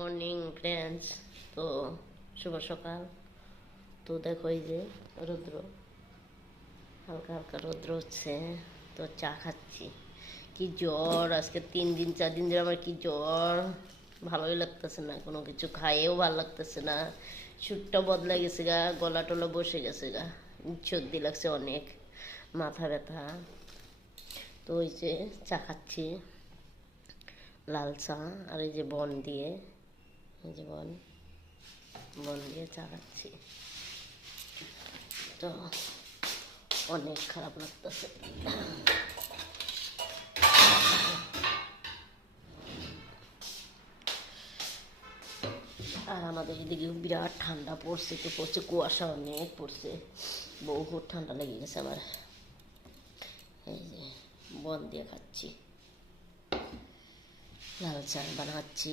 Morning friends. তো শুভ সকাল। তো দেখো এই যে রৌদ্র, হালকা হালকা রৌদ্র হচ্ছে। তো চা খাচ্ছি। কি জ্বর আজকে 3 দিন 4 দিন ধরে, আমার কি জ্বর, ভালোই লাগতেছে না, কোনো কিছু খাইয়েও ভালো লাগতেছে না। সুরটা বদলে গেছে গা, গলা টলা বসে গেছে গা, সর্দি লাগছে অনেক, মাথা ব্যথা। তো ওই যে চা খাচ্ছি, লাল চা। আর এই যে বন দিয়ে, এই যে বন দিয়ে চা খাচ্ছি। তো অনেক খারাপ লাগতেছে। আর আমাদের এদিকে বিরাট ঠান্ডা পড়ছে, তো পড়ছে কুয়াশা অনেক পড়ছে, বহুত ঠান্ডা লেগে গেছে আমার। এই যে বন দিয়ে খাচ্ছি, লাল চা বানাচ্ছি।